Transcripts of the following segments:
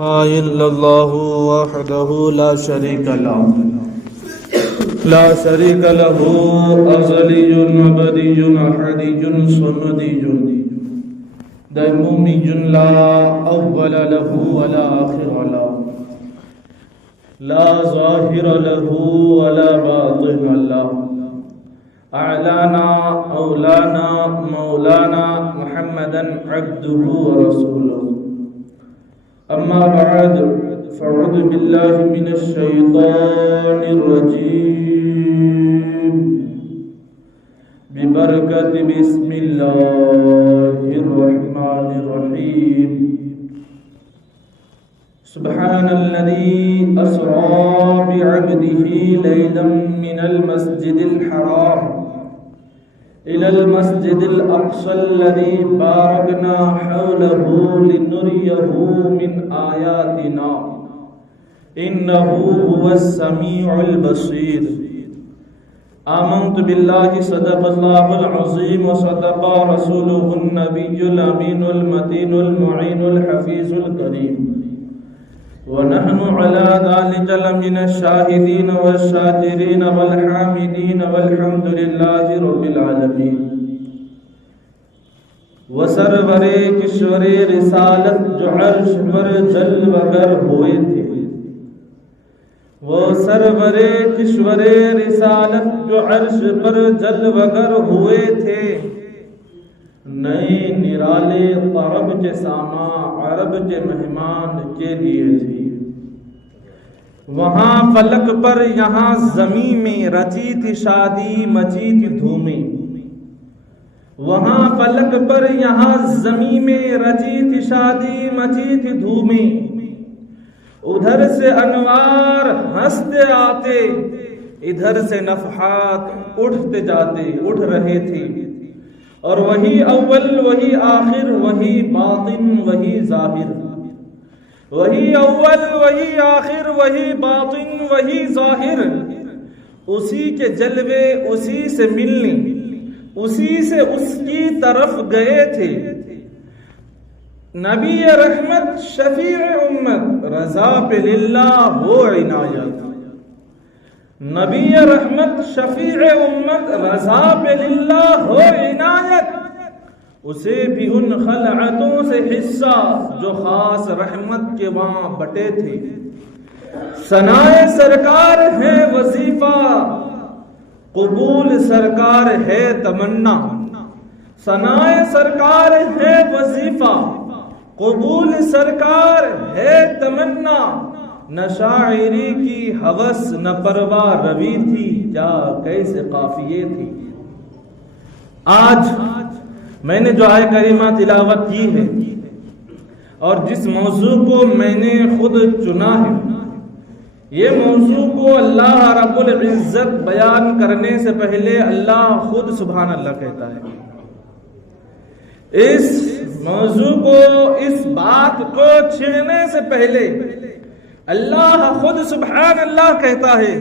إلا الله وحده لا شريك له أزلي أبدي أحدي صمدي ديمومي لا أول له ولا آخر له لا ظاهر له ولا باطن له أعلانا أولانا مولانا محمدا عبده ورسوله أما بعد فأعوذ بالله من الشيطان الرجيم ببركة بسم الله الرحمن الرحيم سبحان الذي أسرى بعبده ليلا من المسجد الحرام إلى المسجد الأقصى الذي باركنا حوله لنريه من آياتنا إنه هو السميع البصير آمنت بالله صدق الله العظيم وصدق رسوله النبي الأمين المتين المعين الحفيظ الكريم ونحن على ذلك لمن الشاهدين والشاكرين والحامدين والحمد لله رب العالمين وسرور کشور رسالت جو عرش پر جل وگر ہوئے تھے وہ سرور کشور رسالت جو عرش پر جل وگر ہوئے تھے نئے نرالے طرب کے ساما عرب کے مہمان کے لیے تھی وہاں فلک پر یہاں زمین میں رچی تھی شادی مچی تھی دھومیں وہاں فلک پر یہاں زمین میں رچی تھی شادی مچی تھی دھومیں ادھر سے انوار ہنستے آتے ادھر سے نفحات اٹھتے جاتے اٹھ رہے تھے اور وہی اول وہی آخر وہی باطن وہی ظاہر وہی اول وہی آخر وہی باطن وہی ظاہر اسی کے جلوے اسی سے ملنے اسی سے اس کی طرف گئے تھے نبی رحمت شفیع امت رضا پہ للہ ہو عنایت نبی رحمت شفیع امت رضا پہ للہ ہو عنایت اسے بھی ان خلعتوں سے حصہ جو خاص رحمت کے وہاں بٹے تھے ثنائے سرکار ہے وظیفہ قبول سرکار ہے تمنا ثنائے سرکار ہے وظیفہ قبول سرکار ہے تمنا نہ شاعری کی ہوس نہ پرواہ روی تھی کیا کیسے قافیے تھی آج میں نے جو آیہ کریمہ تلاوت کی ہے اور جس موضوع کو میں نے خود چنا ہے یہ موضوع کو اللہ رب العزت بیان کرنے سے پہلے اللہ خود سبحان اللہ کہتا ہے اس موضوع کو اس بات کو چھڑنے سے پہلے اللہ خود سبحان اللہ کہتا ہے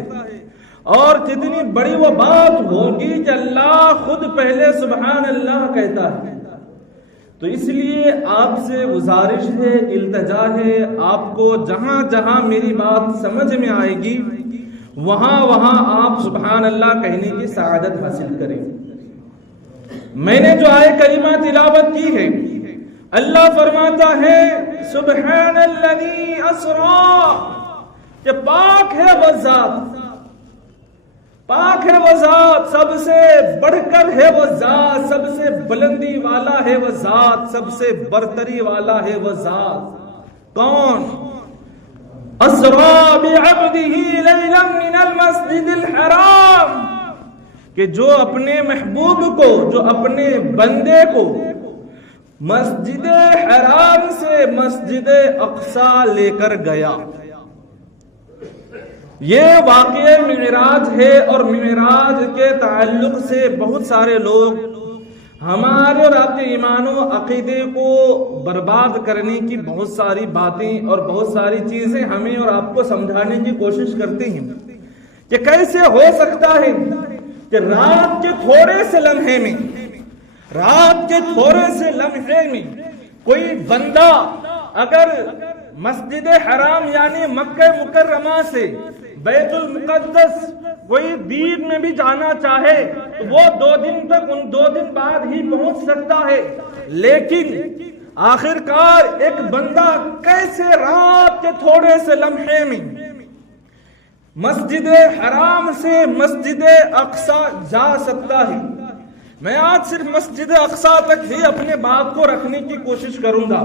اور جتنی بڑی وہ بات ہوگی کہ اللہ خود پہلے سبحان اللہ کہتا ہے تو اس لیے آپ سے گزارش ہے التجا ہے آپ کو جہاں جہاں میری بات سمجھ میں آئے گی وہاں وہاں آپ سبحان اللہ کہنے کی سعادت حاصل کریں میں نے جو آیہ کریمہ تلاوت کی ہے اللہ فرماتا ہے سبحان الذی اسرا کہ پاک ہے وہ ذات پاک ہے وہ ذات سب سے بڑھ کر ہے وہ ذات سب سے بلندی والا ہے وہ ذات سب سے برتری والا ہے وہ ذات کون اسرا بعبدہ لیلا من المسجد الحرام کہ جو اپنے محبوب کو جو اپنے بندے کو مسجد حرام سے مسجد اقصی لے کر گیا یہ واقعہ معراج ہے اور معراج کے تعلق سے بہت سارے لوگ ہمارے اور آپ کے ایمان و عقیدے کو برباد کرنے کی بہت ساری باتیں اور بہت ساری چیزیں ہمیں اور آپ کو سمجھانے کی کوشش کرتے ہیں کہ کیسے ہو سکتا ہے کہ رات کے تھوڑے سے لمحے میں کوئی بندہ اگر مسجد حرام یعنی مکہ مکرمہ سے بیت المقدس کوئی دین میں بھی جانا چاہے تو وہ 2 دن تک ان 2 دن بعد ہی پہنچ سکتا ہے، لیکن آخرکار ایک بندہ کیسے رات کے تھوڑے سے لمحے میں مسجد حرام سے مسجد اقصی جا سکتا ہے؟ میں آج صرف مسجد اقصی تک ہی اپنے بات کو رکھنے کی کوشش کروں گا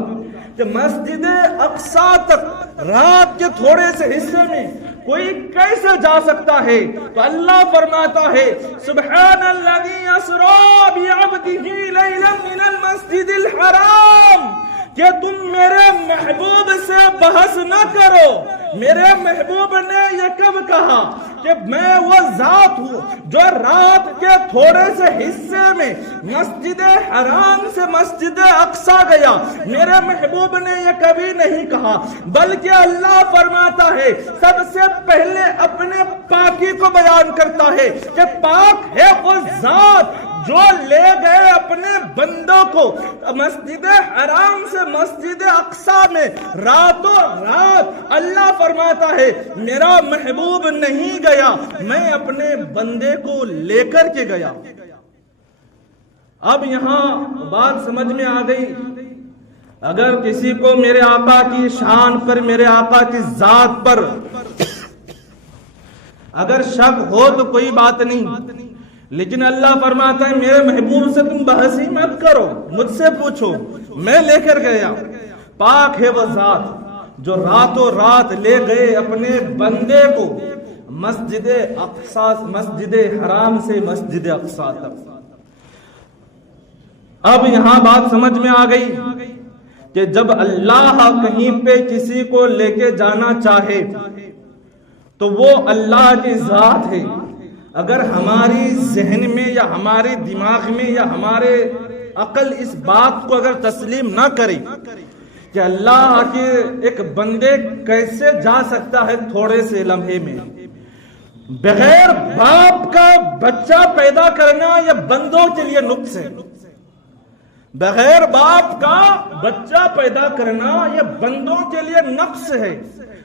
کہ مسجد اقصی تک رات کے تھوڑے سے حصے میں کوئی کیسے جا سکتا ہے؟ تو اللہ فرماتا ہے سبحان الذی اسری بعبدہ لیلا من المسجد الحرام، کہ تم میرے محبوب سے بحث نہ کرو۔ میرے محبوب نے یہ کب کہا کہ میں وہ ذات ہوں جو رات کے تھوڑے سے حصے میں مسجد حرام سے مسجد اقصی گیا؟ میرے محبوب نے یہ کبھی نہیں کہا، بلکہ اللہ فرماتا ہے سب سے پہلے اپنے پاکی کو بیان کرتا ہے کہ پاک ہے وہ ذات جو لے گئے اپنے بندوں کو مسجد حرام سے مسجد اقصی میں راتوں رات۔ اللہ فرماتا ہے میرا محبوب نہیں گیا، میں اپنے بندے کو لے کر کے گیا۔ اب یہاں بات سمجھ میں آ گئی، اگر کسی کو میرے آقا کی شان پر، میرے آقا کی ذات پر اگر شک ہو تو کوئی بات نہیں، لیکن اللہ فرماتا ہے میرے محبوب سے تم بحث ہی مت کرو، مجھ سے پوچھو، میں لے کر گیا۔ پاک ہے وہ ذات جو راتوں رات لے گئے اپنے بندے کو مسجد اقصی، مسجد حرام سے مسجد اقصی تک۔ اب یہاں بات سمجھ میں آ گئی کہ جب اللہ کہیں پہ کسی کو لے کے جانا چاہے تو وہ اللہ کی ذات ہے۔ اگر ہماری ذہن میں یا ہمارے دماغ میں یا ہمارے عقل اس بات کو اگر تسلیم نہ کرے کہ اللہ کے ایک بندے کیسے جا سکتا ہے تھوڑے سے لمحے میں، بغیر باپ کا بچہ پیدا کرنا یہ بندوں کے لیے نقص ہے، بغیر باپ کا بچہ پیدا کرنا یہ بندوں کے لیے نقص ہے،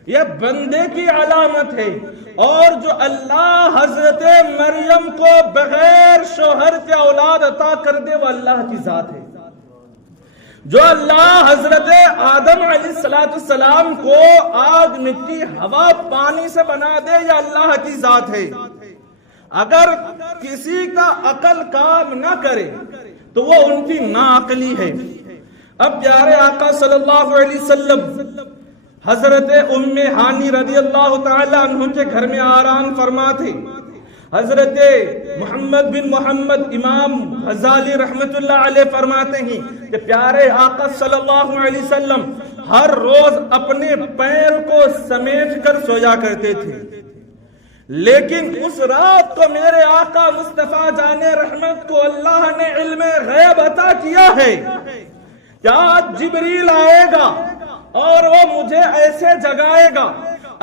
یہ بندے کی علامت ہے۔ اور جو اللہ حضرت مریم کو بغیر شوہر کے اولاد عطا کر دے وہ اللہ کی ذات ہے۔ جو اللہ حضرت آدم علیہ السلام کو آگ مٹی ہوا پانی سے بنا دے یہ اللہ کی ذات ہے۔ اگر کسی کا عقل کام نہ کرے تو وہ ان کی ناعقلی ہے۔ اب پیارے آقا صلی اللہ علیہ وسلم حضرت ام ہانی رضی اللہ تعالی عنہ کے گھر میں آرام فرما تھے۔ حضرت محمد بن محمد امام غزالی رحمت اللہ علیہ فرماتے ہیں کہ پیارے آقا صلی اللہ علیہ وسلم ہر روز اپنے پیر کو سمیٹ کر سویا کرتے تھے، لیکن اس رات کو میرے آقا مصطفیٰ جان رحمت کو اللہ نے علم غیب عطا کیا ہے کہ آج جبریل آئے گا اور وہ مجھے ایسے جگائے گا۔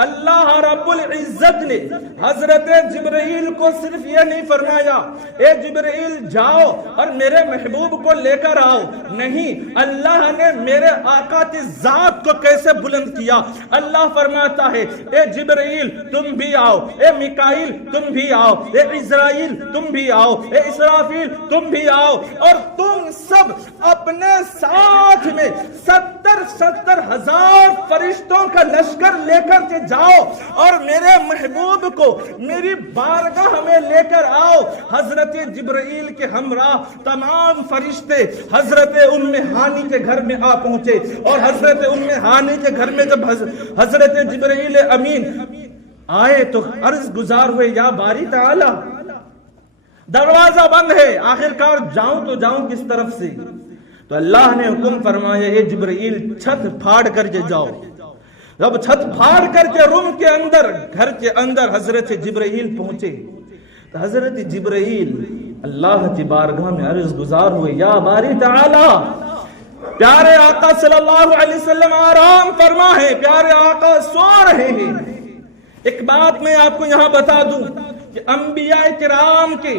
اللہ رب العزت نے حضرت جبرائیل کو صرف یہ نہیں فرمایا اے جبرائیل جاؤ اور میرے محبوب کو لے کر آؤ، نہیں، اللہ نے میرے آقا کی ذات کو کیسے بلند کیا۔ اللہ فرماتا ہے اے جبرائیل تم بھی آؤ، اے میکائیل تم بھی آؤ، اے عزرائیل تم بھی آؤ، اے اسرافیل تم بھی آؤ، اور تم سب اپنے ساتھ میں 70 ہزار فرشتوں کا لشکر لے کر کے جاؤ اور میرے محبوب کو میری بارگاہ میں لے کر آؤ۔ حضرت جبرائیل کے ہمراہ تمام فرشتے حضرت ام ہانی کے گھر میں آ پہنچے، اور حضرت ام ہانی کے گھر میں جب حضرت جبرائیل امین آئے تو عرض گزار ہوئے یا باری تعالی دروازہ بند ہے، آخرکار جاؤں تو جاؤں کس طرف سے؟ تو اللہ نے حکم فرمایا اے جبرائیل چھت پھاڑ کر کے جاؤ۔ جب چھت پھاڑ کر کے روم کے اندر، گھر کے اندر حضرت جبرائیل پہنچے تو حضرت جبرائیل اللہ کی بارگاہ میں عرض گزار ہوئے یا باری تعالی، پیارے آقا صلی اللہ علیہ وسلم آرام فرما ہے، پیارے آقا سو رہے ہیں۔ ایک بات میں آپ کو یہاں بتا دوں کہ انبیاء کرام کے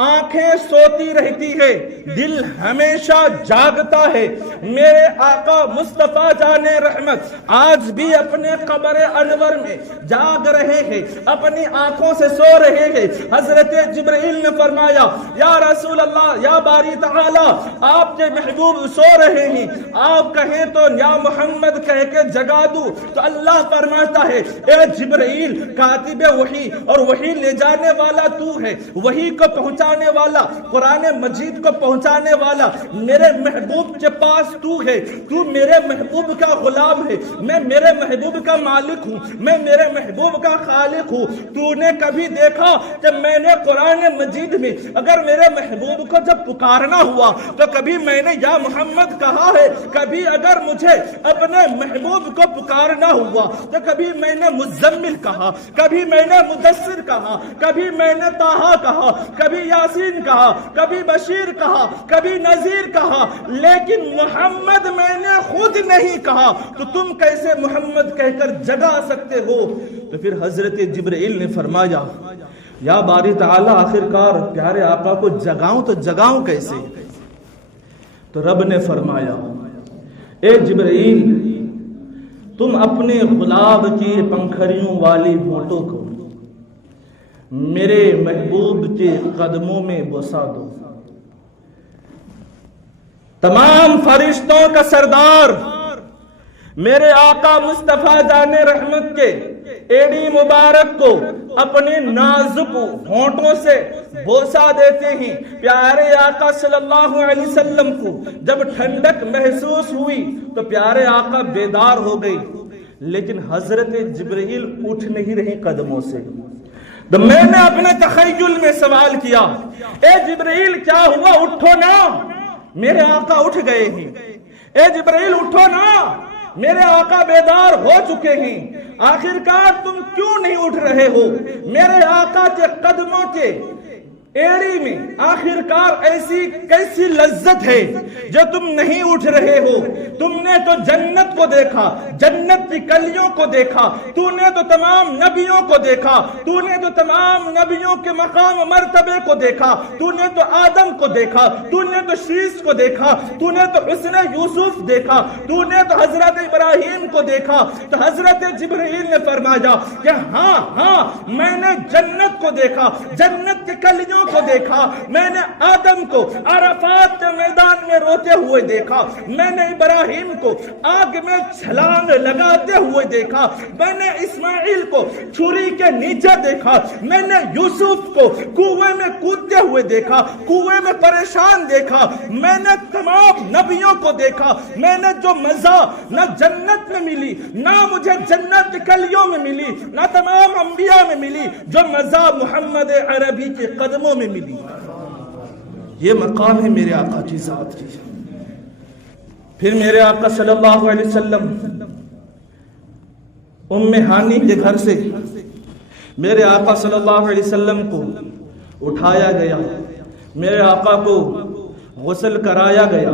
آنکھیں سوتی رہتی ہے، دل ہمیشہ جاگتا ہے۔ میرے آقا مصطفیٰ جان رحمت آج بھی اپنے قبر انور میں جاگ رہے ہیں، اپنی آنکھوں سے سو رہے ہیں۔ حضرت جبرائیل نے فرمایا یا رسول اللہ، یا باری تعالی، آپ کے محبوب سو رہے ہیں، آپ کہیں تو یا محمد کہہ کے جگا دوں؟ تو اللہ فرماتا ہے اے جبرائیل، کاتب وحی اور وحی لے جانے والا تو ہے، وحی کو پہنچانے والا، قرآن مجید کو پہنچانے والا میرے محبوب کے پاس تو ہے۔ تو میرے محبوب کا غلام ہے، میں میرے محبوب کا مالک ہوں، میں میرے محبوب کا خالق ہوں۔ تو نے کبھی دیکھا کہ میں نے قرآن مجید میں اگر میرے محبوب کو جب پکارنا ہوا تو کبھی میں نے یا محمد کہا ہے؟ کبھی اگر مجھے اپنے محبوب کو پکارنا ہوا تو کبھی میں نے مزمل کہا، کبھی میں نے مدثر کہا، کبھی میں نے طٰہٰ کہا، کبھی یاسین کہا، کبھی بشیر کہا، کبھی نذیر کہا، لیکن محمد میں نے خود نہیں کہا، تو تم کیسے محمد کہہ کر جگا سکتے ہو؟ تو پھر حضرت جبرائیل نے فرمایا یا باری تعالی، آخر کار پیارے آقا کو جگاؤں تو جگاؤں کیسے؟ تو رب نے فرمایا اے جبرائیل، تم اپنے گلاب کی پنکھڑیوں والی ہونٹوں کو میرے محبوب کے قدموں میں بوسا دو۔ تمام فرشتوں کا سردار میرے آقا مصطفیٰ جان رحمت کے ایڑی مبارک کو اپنے نازک ہونٹوں سے بوسا دیتے ہیں۔ پیارے آقا صلی اللہ علیہ وسلم کو جب ٹھنڈک محسوس ہوئی تو پیارے آقا بیدار ہو گئی، لیکن حضرت جبرائیل اٹھ نہیں رہے قدموں سے۔ تو میں نے اپنے تخیل میں سوال کیا اے جبرائیل کیا ہوا؟ اٹھو نا۔ میرے آقا اٹھ گئے ہیں۔ اے جبرائیل اٹھو نا، میرے آقا بیدار ہو چکے ہیں، آخرکار تم کیوں نہیں اٹھ رہے ہو؟ میرے آقا کے قدموں کے ایڑی میں آخرکار ایسی کیسی لذت ہے جو تم نہیں اٹھ رہے ہو؟ تم نے تو جنت کو دیکھا، جنت کی کلیوں کو دیکھا، تو نے تو تمام نبیوں کو دیکھا، تو نے تو تمام نبیوں کے مقام مرتبے کو دیکھا، تو نے تو آدم کو دیکھا، تو نے تو شیش کو دیکھا، تو نے تو حسن یوسف دیکھا، تو نے تو حضرت ابراہیم کو دیکھا۔ تو حضرت جبرائیل نے فرمایا کہ ہاں میں نے جنت کو دیکھا، جنت کی کلیوں کو دیکھا، میں نے آدم کو عرفات کے میدان میں روتے ہوئے دیکھا، میں نے ابراہیم کو آگ میں چھلانگ لگاتے ہوئے دیکھا، میں نے اسماعیل کو چھری کے نیچے دیکھا، میں نے یوسف کو کنویں میں کودتے ہوئے دیکھا، کنویں میں پریشان دیکھا، میں نے تمام نبیوں کو دیکھا۔ میں نے جو مزہ نہ جنت میں ملی، نہ مجھے جنت کی کلیوں میں ملی، نہ تمام انبیاء میں ملی، جو مزہ محمد عربی کے قدموں میں ملی۔ یہ مقام ہے میرے آقا کی ذات کی۔ پھر میرے آقا صلی اللہ علیہ وسلم ام ہانی کے گھر سے میرے آقا صلی اللہ علیہ وسلم کو اٹھایا گیا، میرے آقا کو غسل کرایا گیا۔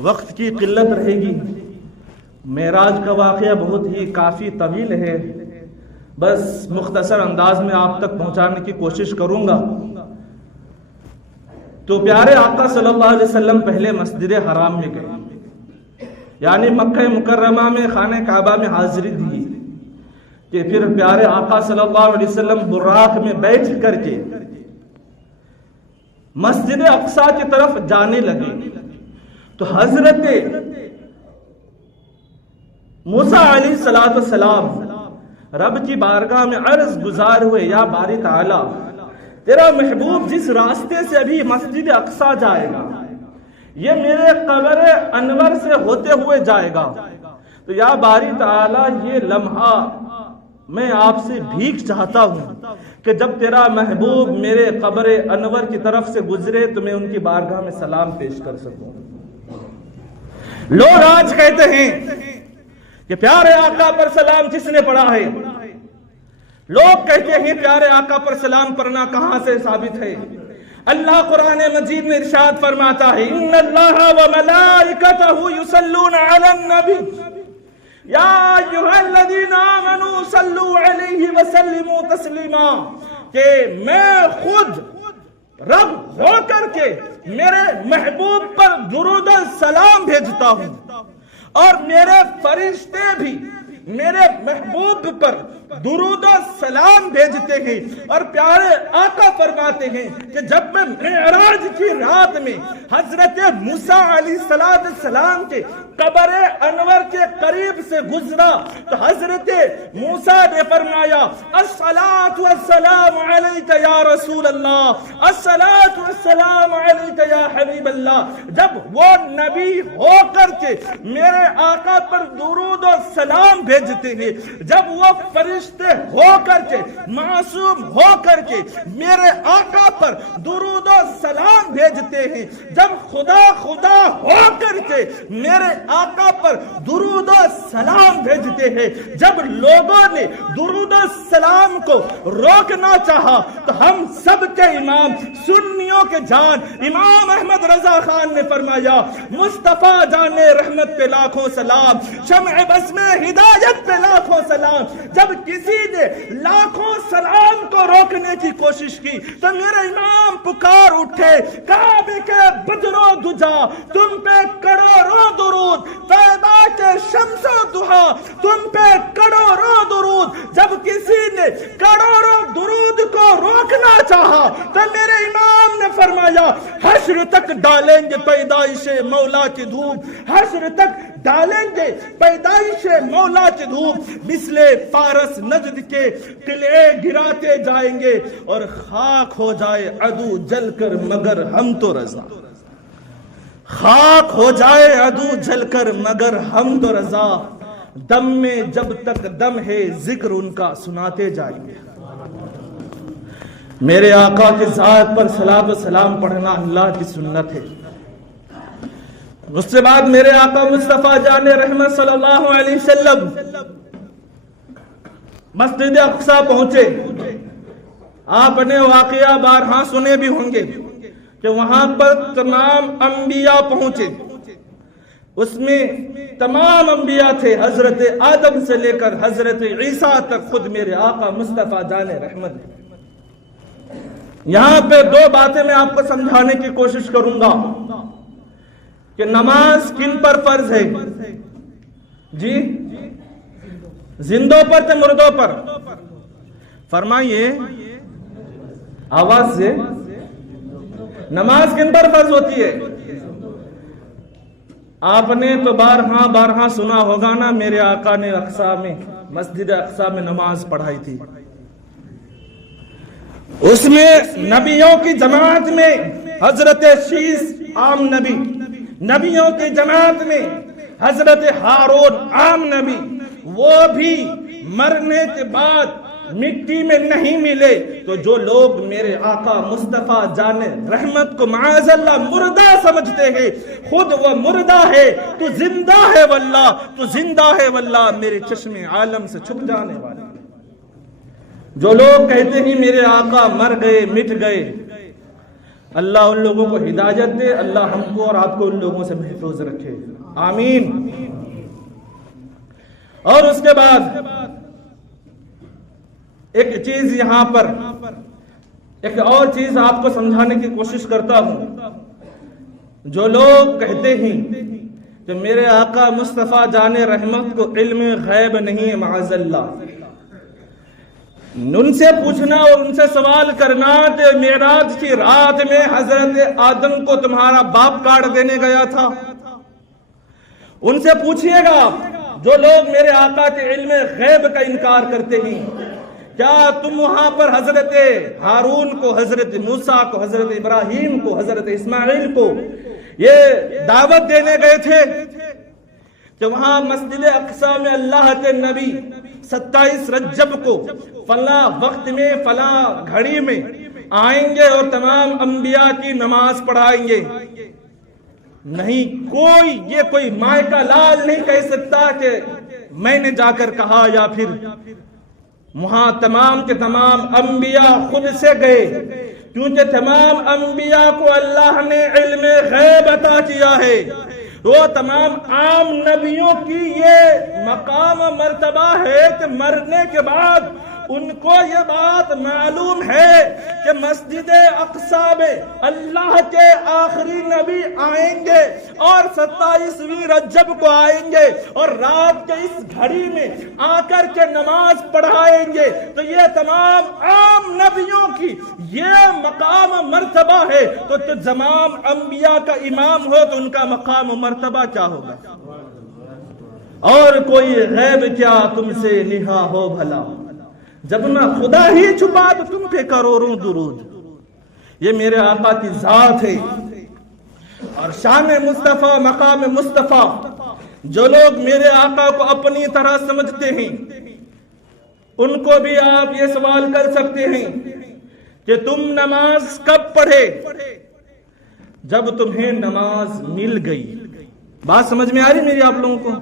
وقت کی قلت رہے گی، معراج کا واقعہ بہت ہی کافی طویل ہے، بس مختصر انداز میں آپ تک پہنچانے کی کوشش کروں گا۔ تو پیارے آقا صلی اللہ علیہ وسلم پہلے مسجد حرام میں گئے، یعنی مکہ مکرمہ میں خانہ کعبہ میں حاضری دی، کہ پھر پیارے آقا صلی اللہ علیہ وسلم براق میں بیٹھ کر کے مسجد اقصی کی طرف جانے لگے۔ تو حضرت موسیٰ علیہ السلام رب کی بارگاہ میں عرض گزار ہوئے یا باری تعالی، تیرا محبوب جس راستے سے ابھی مسجد اقصی جائے گا یہ میرے قبر انور سے ہوتے ہوئے جائے گا، تو یا باری تعالی یہ لمحہ میں آپ سے بھیک چاہتا ہوں کہ جب تیرا محبوب میرے قبر انور کی طرف سے گزرے تو میں ان کی بارگاہ میں سلام پیش کر سکوں۔ لوگ آج کہتے ہیں کہ پیارے آقا پر سلام کس نے پڑھا ہے؟ لوگ کہتے ہیں پیارے آقا پر سلام پڑھنا کہاں سے ثابت ہے؟ اللہ قرآن مجید میں ارشاد فرماتا ہے ان اللہ وملائکتہ یصلون علی النبی یا ایھا الذین آمنوا صلوا علیہ وسلموا تسلیما، کہ میں خود رب ہو کر کے میرے محبوب پر درود و سلام بھیجتا ہوں، اور میرے فرشتے بھی میرے محبوب پر درود و سلام بھیجتے ہیں۔ اور پیارے آقا فرماتے ہیں کہ جب میں معراج کی رات میں حضرت موسیٰ علیہ السلام کے قبر انور کے قریب سے گزرا تو حضرت موسیٰ نے فرمایا الصلاۃ والسلام علیک یا رسول اللہ، الصلاۃ والسلام علیک یا حبیب اللہ۔ جب وہ نبی ہو کر کے میرے آقا پر درود و سلام بھیجتے ہیں، جب وہ فرشتے ہو کر کے معصوم ہو کر کے میرے آقا پر درود و سلام بھیجتے ہیں، جب خدا ہو کر کے میرے آقا پر درود و سلام بھیجتے ہیں، جب لوگوں نے درود و سلام کو روکنا چاہا تو ہم سب کے امام سنیوں کے جان امام احمد رضا خان نے فرمایا مصطفیٰ جان رحمت پہ لاکھوں سلام، شمع بزم ہدایت پہ لاکھوں سلام۔ جب کسی نے لاکھوں سلام کو روکنے کی کوشش کی تو میرے امام پکار اٹھے کعبے کے بدر و دجا تم پہ کروڑوں درود، طیبہ کے شمس و ضحا تم پہ کروڑوں درود۔ جب کسی نے کروڑوں درود کو روکنا چاہا تو میرے امام نے فرمایا حشر تک ڈالیں گے پیدائش مولا کی دھوپ، حشر تک ڈالیں گے پیدائش مولا کی دھوپ، مثل فارس نجد کے قلعے گراتے جائیں گے اور خاک ہو جائے عدو جل کر مگر ہم تو رضا، خاک ہو جائے عدو جل کر مگر ہم تو رضا، دم میں جب تک دم ہے ذکر ان کا سناتے جائیں گے۔ میرے آقا کی ذات پر صلاۃ و سلام پڑھنا اللہ کی سنت ہے۔ اس کے بعد میرے آقا مصطفیٰ جان رحمت صلی اللہ علیہ وسلم مسجد اقصی پہنچے۔ آپ نے واقعہ بارہا سنے بھی ہوں گے کہ وہاں پر تمام انبیاء پہنچے، اس میں تمام انبیاء تھے، حضرت آدم سے لے کر حضرت عیسیٰ تک خود میرے آقا مصطفیٰ جان رحمت۔ یہاں پہ دو باتیں میں آپ کو سمجھانے کی کوشش کروں گا کہ نماز کن پر فرض ہے؟ جی زندوں پر کہ مردوں پر؟ فرمائیے آواز سے، نماز کن پر فرض ہوتی ہے؟ آپ نے تو بارہا سنا ہوگا نا، میرے آقا نے اقصی میں مسجد اقصی میں نماز پڑھائی تھی، اس میں نبیوں کی جماعت میں حضرت شیس عام نبی، نبیوں کی جماعت میں حضرت ہارون عام نبی، وہ بھی مرنے کے بعد مٹی میں نہیں ملے تو جو لوگ میرے آقا مصطفیٰ جان رحمت کو معاذ اللہ مردہ سمجھتے ہیں، خود وہ مردہ ہے، تو زندہ ہے واللہ، تو زندہ ہے واللہ، میرے چشم عالم سے چھپ جانے والے۔ جو لوگ کہتے ہیں میرے آقا مر گئے مٹ گئے، اللہ ان لوگوں کو ہدایت دے، اللہ ہم کو اور آپ کو ان لوگوں سے محفوظ رکھے، آمین۔ اور اس کے بعد ایک چیز یہاں پر، ایک اور چیز آپ کو سمجھانے کی کوشش کرتا ہوں۔ جو لوگ کہتے ہیں کہ میرے آقا مصطفیٰ جان رحمت کو علم غیب نہیں ہے، معاذ اللہ، ان سے پوچھنا اور ان سے سوال کرنا کہ معراج کی رات میں حضرت آدم کو تمہارا باپ کاٹ دینے گیا تھا، ان سے پوچھئے گا جو لوگ میرے آقا کے علم غیب کا انکار کرتے ہیں، کیا تم وہاں پر حضرت ہارون کو، حضرت موسیٰ کو، حضرت ابراہیم کو، حضرت اسماعیل کو یہ دعوت دینے گئے تھے کہ وہاں مسجد اقصی میں اللہ کے نبی 27 رجب کو فلاں وقت میں فلاں گھڑی میں آئیں گے اور تمام انبیاء کی نماز پڑھائیں گے؟ نہیں، کوئی مائع کا لال نہیں کہہ سکتا کہ میں نے جا کر کہا، یا پھر وہاں تمام کے تمام انبیاء خود سے گئے، کیونکہ تمام انبیاء کو اللہ نے علم غیب عطا کیا ہے۔ وہ تمام عام نبیوں کی یہ مقام و مرتبہ ہے کہ مرنے کے بعد ان کو یہ بات معلوم ہے کہ مسجد اقصی میں اللہ کے آخری نبی آئیں گے اور 27ویں رجب کو آئیں گے اور رات کے اس گھڑی میں آ کر کے نماز پڑھائیں گے، تو یہ تمام عام نبیوں کی یہ مقام و مرتبہ ہے، تو تمام انبیاء کا امام ہو تو ان کا مقام و مرتبہ کیا ہوگا؟ اور کوئی غیب کیا تم سے نہا ہو بھلا، جب نہ خدا ہی چھپا تو تم پہ کروڑوں درود۔ یہ میرے آقا کی ذات ہے اور شان مصطفیٰ، مقام مصطفیٰ۔ جو لوگ میرے آقا کو اپنی طرح سمجھتے ہیں ان کو بھی آپ یہ سوال کر سکتے ہیں کہ تم نماز کب پڑھے؟ جب تمہیں نماز مل گئی۔ بات سمجھ میں آ رہی میری آپ لوگوں کو؟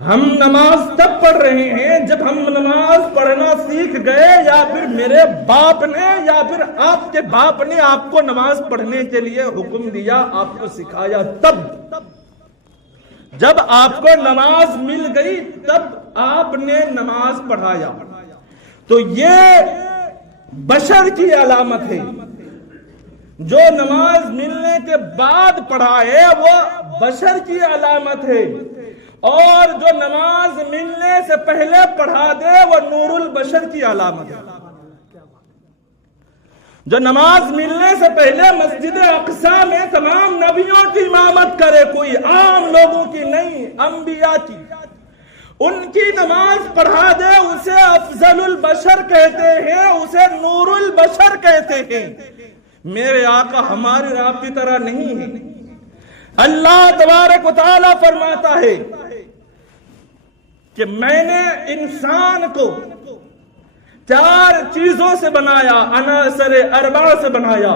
ہم نماز تب پڑھ رہے ہیں جب ہم نماز پڑھنا سیکھ گئے، یا پھر میرے باپ نے یا پھر آپ کے باپ نے آپ کو نماز پڑھنے کے لیے حکم دیا، آپ کو سکھایا، تب جب آپ کو نماز مل گئی تب آپ نے نماز پڑھایا۔ تو یہ بشر کی علامت ہے، جو نماز ملنے کے بعد پڑھائے وہ بشر کی علامت ہے، اور جو نماز ملنے سے پہلے پڑھا دے وہ نور البشر کی علامت ہے۔ جو نماز ملنے سے پہلے مسجد اقصی میں تمام نبیوں کی امامت کرے، کوئی عام لوگوں کی نہیں، انبیاء کی، ان کی نماز پڑھا دے، اسے افضل البشر کہتے ہیں، اسے نور البشر کہتے ہیں۔ میرے آقا ہماری آپ کی طرح نہیں ہے۔ اللہ تبارک و تعالیٰ فرماتا ہے کہ میں نے انسان کو 4 چیزوں سے بنایا، عناصر 4 سے بنایا،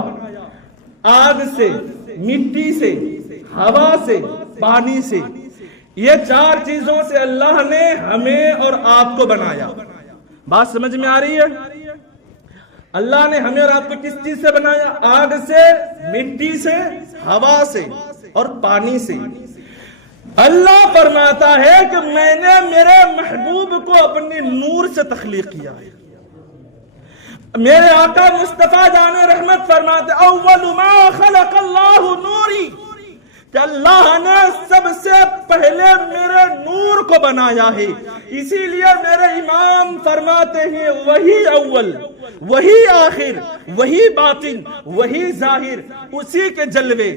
آگ سے، مٹی سے، ہوا سے، پانی سے۔ یہ 4 چیزوں سے اللہ نے ہمیں اور آپ کو بنایا۔ بات سمجھ میں آ رہی ہے؟ اللہ نے ہمیں اور آپ کو کس چیز سے بنایا؟ آگ سے، مٹی سے، ہوا سے اور پانی سے۔ اللہ فرماتا ہے کہ میں نے میرے محبوب کو اپنی نور سے تخلیق کیا ہے۔ میرے آقا مصطفیٰ جان رحمت فرماتے اول ما خلق اللہ نوری، کہ اللہ نے سب سے پہلے میرے نور کو بنایا ہے۔ اسی لیے میرے امام فرماتے ہیں وہی اول، وہی آخر، وہی باطن، وہی ظاہر، اسی کے جلوے،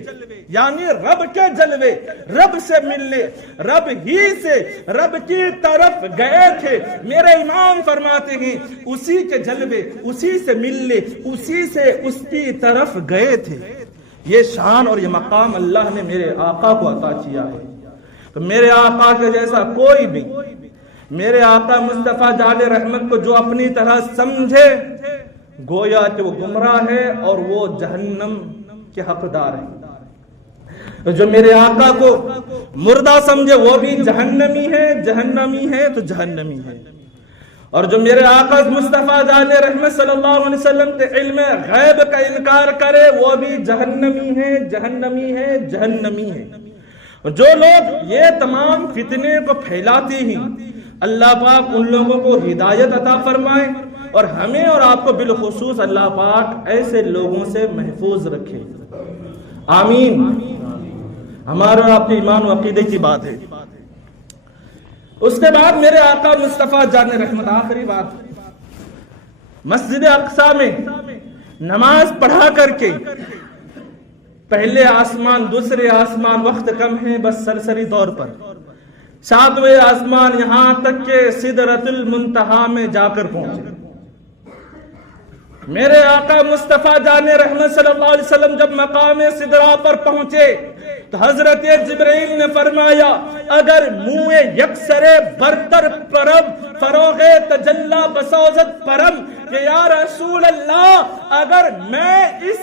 یعنی رب کے جلوے، رب سے ملنے، رب ہی سے رب کی طرف گئے تھے۔ میرے امام فرماتے ہیں اسی کے جلوے، اسی سے ملنے، اسی سے اس کی طرف گئے تھے۔ یہ شان اور یہ مقام اللہ نے میرے آقا کو عطا کیا ہے۔ تو میرے آقا کے جیسا کوئی بھی، میرے آقا مصطفیٰ جان رحمت کو جو اپنی طرح سمجھے گویا کہ وہ گمراہ ہے اور وہ جہنم کے حقدار ہے۔ جو میرے آقا کو مردہ سمجھے وہ بھی جہنمی ہے، جہنمی ہے تو جہنمی ہے۔ اور جو میرے آقا مصطفیٰ جان رحمت صلی اللہ علیہ وسلم کے علم غیب کا انکار کرے وہ بھی جہنمی ہے، جہنمی ہے، جہنمی ہے۔ جو لوگ یہ تمام فتنے کو پھیلاتے ہیں اللہ پاک ان لوگوں کو ہدایت عطا فرمائے، اور ہمیں اور آپ کو بالخصوص اللہ پاک ایسے لوگوں سے محفوظ رکھے، آمین۔ ہمارے اور آپ کے ایمان و عقیدے کی بات ہے۔ اس کے بعد میرے آقا مصطفیٰ جان رحمت، آخری بات، مسجد اقصی میں نماز پڑھا کر کے پہلے آسمان، دوسرے آسمان، وقت کم ہے بس سرسری طور پر 7ویں آسمان، یہاں تک کہ سدرۃ المنتہا میں جا کر پہنچے۔ میرے آقا مصطفیٰ جان رحمت صلی اللہ علیہ وسلم جب مقام سدرہ پر پہنچے تو حضرت جبرائیل نے فرمایا اگر منہ یکسر برتر پرم فروغ تجلی بسوزت پرم، کہ یا رسول اللہ اگر میں اس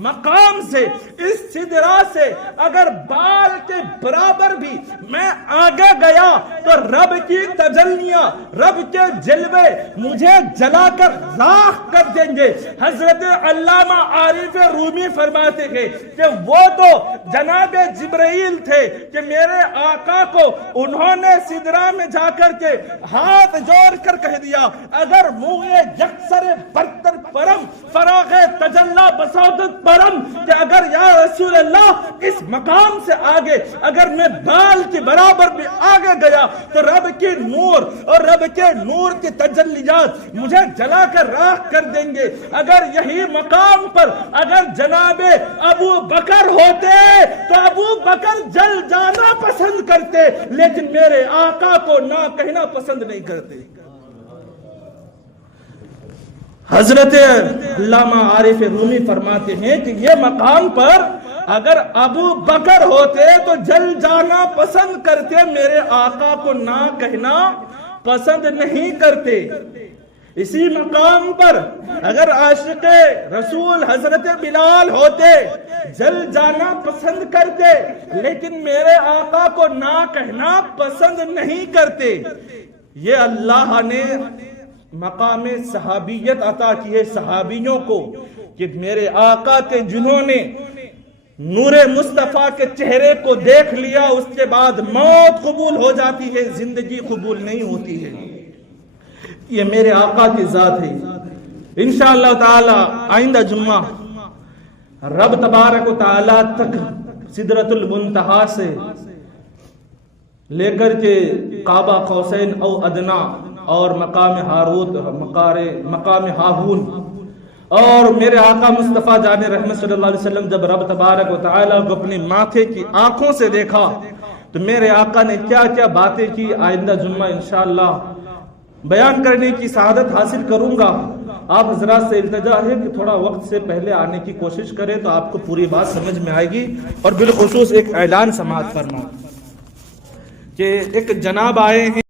مقام سے، اس سدرا سے اگر بال کے برابر بھی میں آگے گیا تو رب کی تجلیاں، رب کے جلوے مجھے جلا کر راکھ کر دیں گے۔ حضرت علامہ عارف رومی فرماتے ہیں کہ وہ تو جناب جبرائیل تھے کہ میرے آقا کو انہوں نے سدرا میں جا کر کے ہاتھ جوڑ کر کہہ دیا، اگر منہ یکسر برتر پرم فراغ تجلا بساطت پرم، کہ اگر یا رسول اللہ اس مقام سے آگے اگر میں بال کے برابر بھی آگے گیا تو رب کے نور اور رب کے نور کی تجلیات مجھے جلا کر راکھ کر دیں گے۔ اگر یہی مقام پر اگر جناب ابو بکر ہوتے تو ابو بکر جل جانا پسند کرتے، لیکن میرے آقا کو نہ کہنا پسند نہیں کرتے۔ حضرت علامہ عارف رومی فرماتے ہیں کہ یہ مقام پر اگر ابو بکر ہوتے تو جل جانا پسند کرتے، میرے آقا کو نہ کہنا پسند نہیں کرتے۔ اسی مقام پر اگر عاشق رسول حضرت بلال ہوتے جل جانا پسند کرتے، لیکن میرے آقا کو نہ کہنا پسند نہیں کرتے۔ یہ اللہ نے مقام صحابیت عطا کی ہے صحابیوں کو، کہ میرے آقا کے جنہوں نے نور مصطفیٰ کے چہرے کو دیکھ لیا اس کے بعد موت قبول ہو جاتی ہے، زندگی قبول نہیں ہوتی ہے۔ یہ میرے آقا کی ذات ہے۔ انشاءاللہ تعالی آئندہ جمعہ رب تبارک و تعالی تک سدرۃ المنتہا سے لے کر کے قاب قوسین او ادنا اور مقام ہاروت، مقام ہاہون، اور میرے آقا مصطفیٰ جان رحمت صلی اللہ علیہ وسلم جب رب تبارک و تعالی کو اپنی ماتھے کی آنکھوں سے دیکھا تو میرے آقا نے کیا کیا باتیں کی، آئندہ جمعہ انشاءاللہ بیان کرنے کی سعادت حاصل کروں گا۔ آپ حضرات سے التجا ہے کہ تھوڑا وقت سے پہلے آنے کی کوشش کریں تو آپ کو پوری بات سمجھ میں آئے گی۔ اور بالخصوص ایک اعلان سماعت فرما کہ ایک جناب آئے ہیں